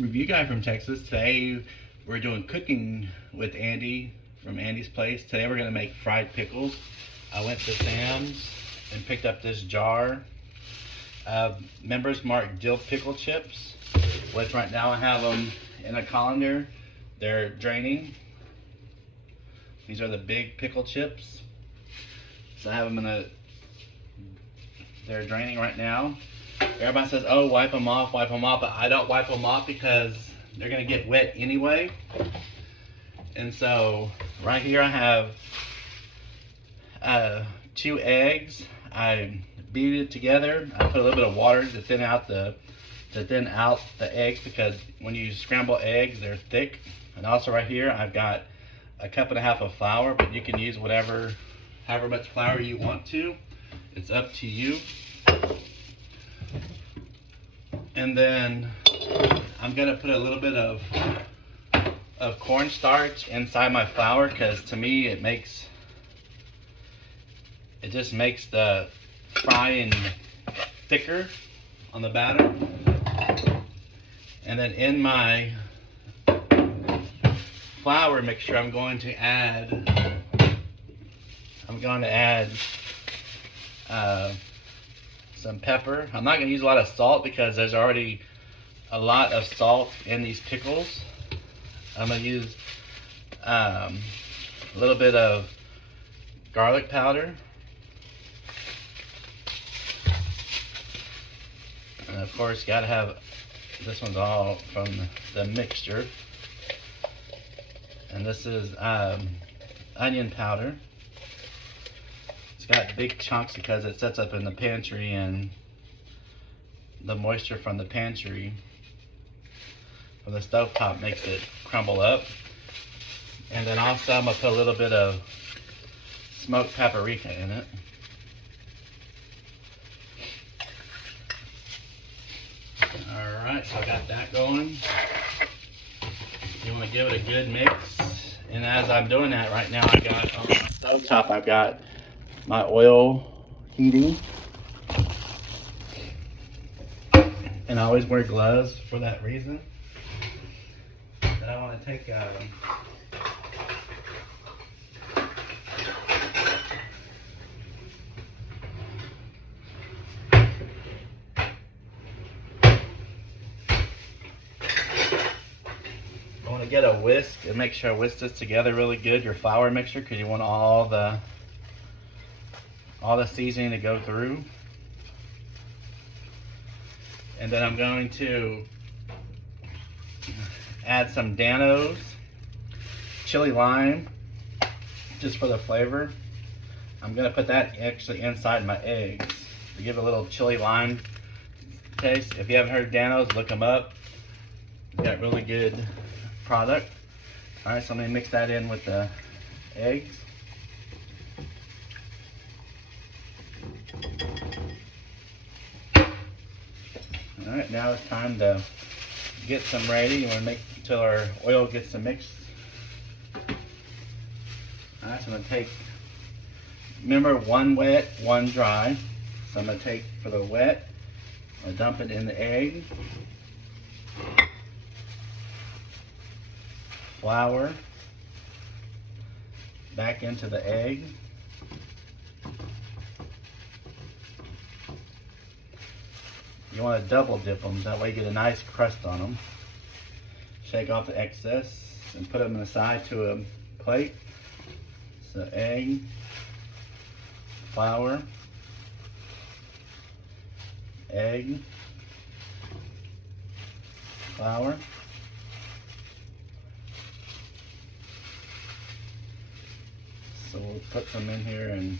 Review guy from Texas. Today we're doing cooking with Andy from Andy's Place. Today we're gonna make fried pickles. I went to Sam's and picked up this jar of Members Mark dill pickle chips, which right now I have them in a colander. They're draining. These are the big pickle chips. So I have them they're draining right now. Everybody says, oh, wipe them off, but I don't wipe them off because they're gonna get wet anyway. And so right here I have 2 eggs. I beat it together. I put a little bit of water to thin out the eggs, because when you scramble eggs, they're thick. And also right here I've got a 1.5 cups of flour, but you can use however much flour you want to. It's up to you. And then I'm gonna put a little bit of cornstarch inside my flour, because to me it just makes the frying thicker on the batter. And then in my flour mixture I'm going to add some pepper. I'm not going to use a lot of salt because there's already a lot of salt in these pickles. I'm going to use a little bit of garlic powder. And of course, got to have, this one's all from the mixture. And this is onion powder. It's got big chunks because it sets up in the pantry, and the moisture from the pantry, from the stovetop, makes it crumble up. And then also I'm gonna put a little bit of smoked paprika in it. Alright, so I got that going. You want to give it a good mix. And as I'm doing that right now, I got on my stovetop, I've got my oil heating. And I always wear gloves for that reason. Then I want to take get a whisk and make sure I whisk this together really good, your flour mixture, because you want all the seasoning to go through. And then I'm going to add some Dano's chili lime just for the flavor. I'm going to put that actually inside my eggs to give it a little chili lime taste. If you haven't heard of Dano's, look them up. They've got really good product. Alright, so I'm going to mix that in with the eggs. Alright, now it's time to get some ready. You want to make until our oil gets mixed. Alright, so I'm going to take, remember, 1 wet, 1 dry. So I'm going to take, for the wet, I'll dump it in the egg. Flour back into the egg. You want to double dip them, that way you get a nice crust on them. Shake off the excess and put them aside to a plate. So egg, flour, egg, flour. So we'll put some in here and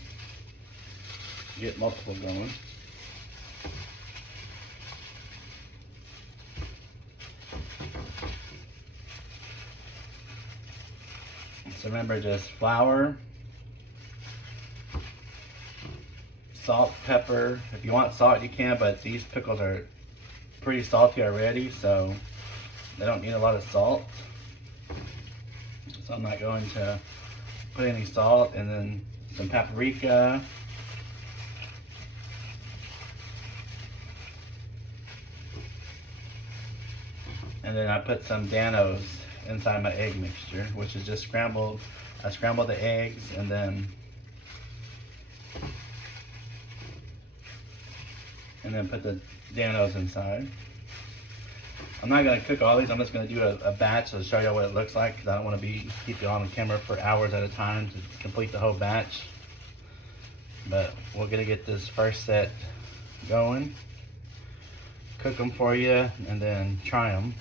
get multiple going. So remember, just flour, salt, pepper. If you want salt, you can, but these pickles are pretty salty already, so they don't need a lot of salt. So I'm not going to put any salt. And then some paprika, And then I put some Danos inside my egg mixture, which is just scrambled. I scrambled the eggs and then put the Danos inside. I'm not gonna cook all these. I'm just gonna do a batch to show you what it looks like, because I don't want to keep you on the camera for hours at a time to complete the whole batch. But we're gonna get this first set going, cook them for you, and then try them.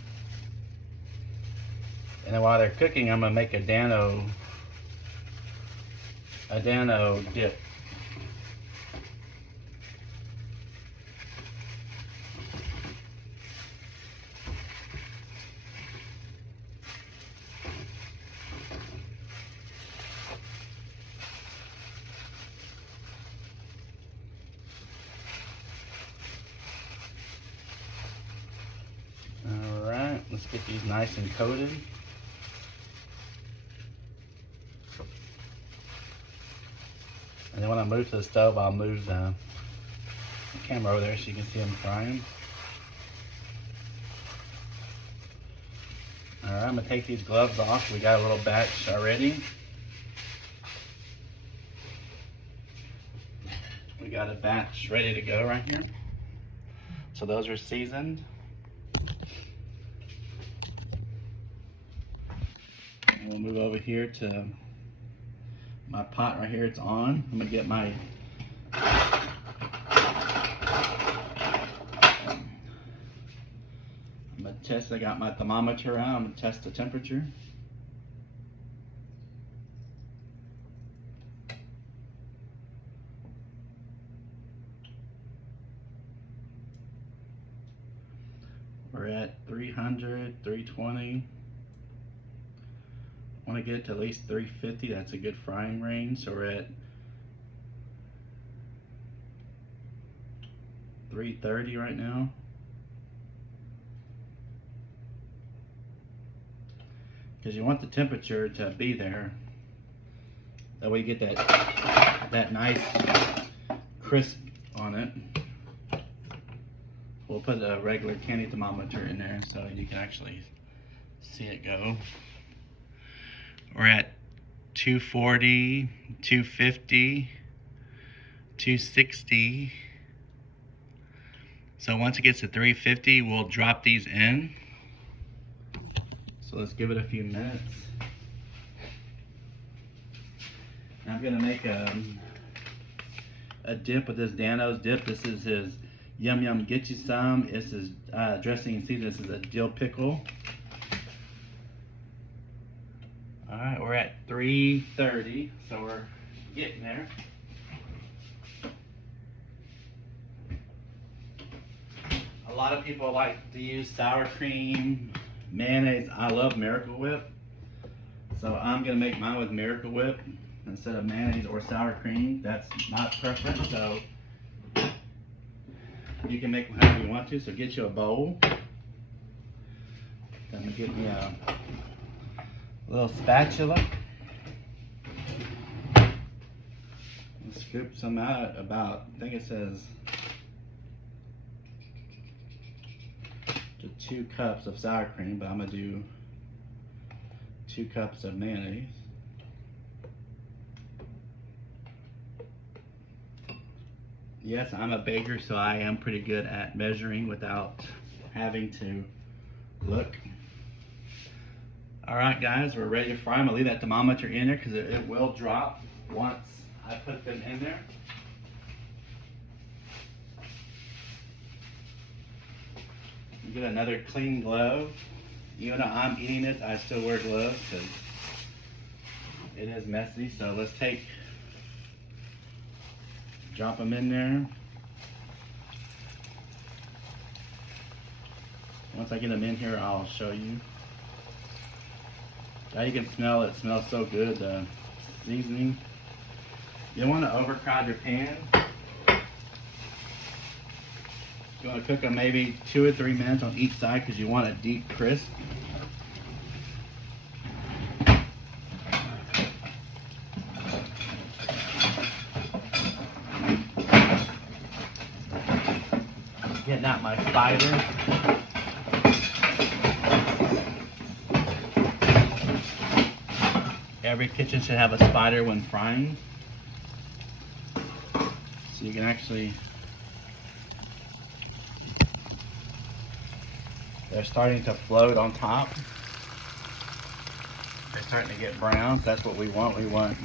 And then while they're cooking, I'm gonna make a Dano dip. Alright, let's get these nice and coated. And then when I move to the stove, I'll move the camera over there so you can see them frying. Alright, I'm going to take these gloves off. We got a little batch already. We got a batch ready to go right here. So those are seasoned. And we'll move over here to my pot right here. It's on. I'm gonna get my test. I got my thermometer out. I'm gonna test the temperature. We're at 300, 320. I want to get it to at least 350. That's a good frying range. So we're at 330 right now. Because you want the temperature to be there. That way you get that nice crisp on it. We'll put a regular candy thermometer in there so you can actually see it go. We're at 240, 250, 260. So once it gets to 350, we'll drop these in. So let's give it a few minutes. And I'm gonna make a dip with this Dano's dip. This is his Yum Yum Get You Some. This is dressing and seasoning. This is a dill pickle. All right, we're at 330, so we're getting there. A lot of people like to use sour cream, mayonnaise. I love Miracle Whip, so I'm gonna make mine with Miracle Whip instead of mayonnaise or sour cream. That's my preference, so you can make them however you want to. So get you a bowl. I'm gonna get me a little spatula. Let's scoop some out. About, I think it says to 2 cups of sour cream, but I'm gonna do 2 cups of mayonnaise. Yes, I'm a baker, so I am pretty good at measuring without having to look. All right, guys, we're ready to fry. I'm gonna leave that thermometer in there because it will drop once I put them in there. You get another clean glove. Even though I'm eating it, I still wear gloves because it is messy. So let's drop them in there. Once I get them in here, I'll show you. Now you can smell it. It smells so good, the seasoning. You don't want to overcrowd your pan. You want to cook them maybe 2 or 3 minutes on each side because you want a deep crisp. Getting out my spider. Every kitchen should have a spider when frying. So you can actually, they're starting to float on top. They're starting to get brown, so that's what we want. We want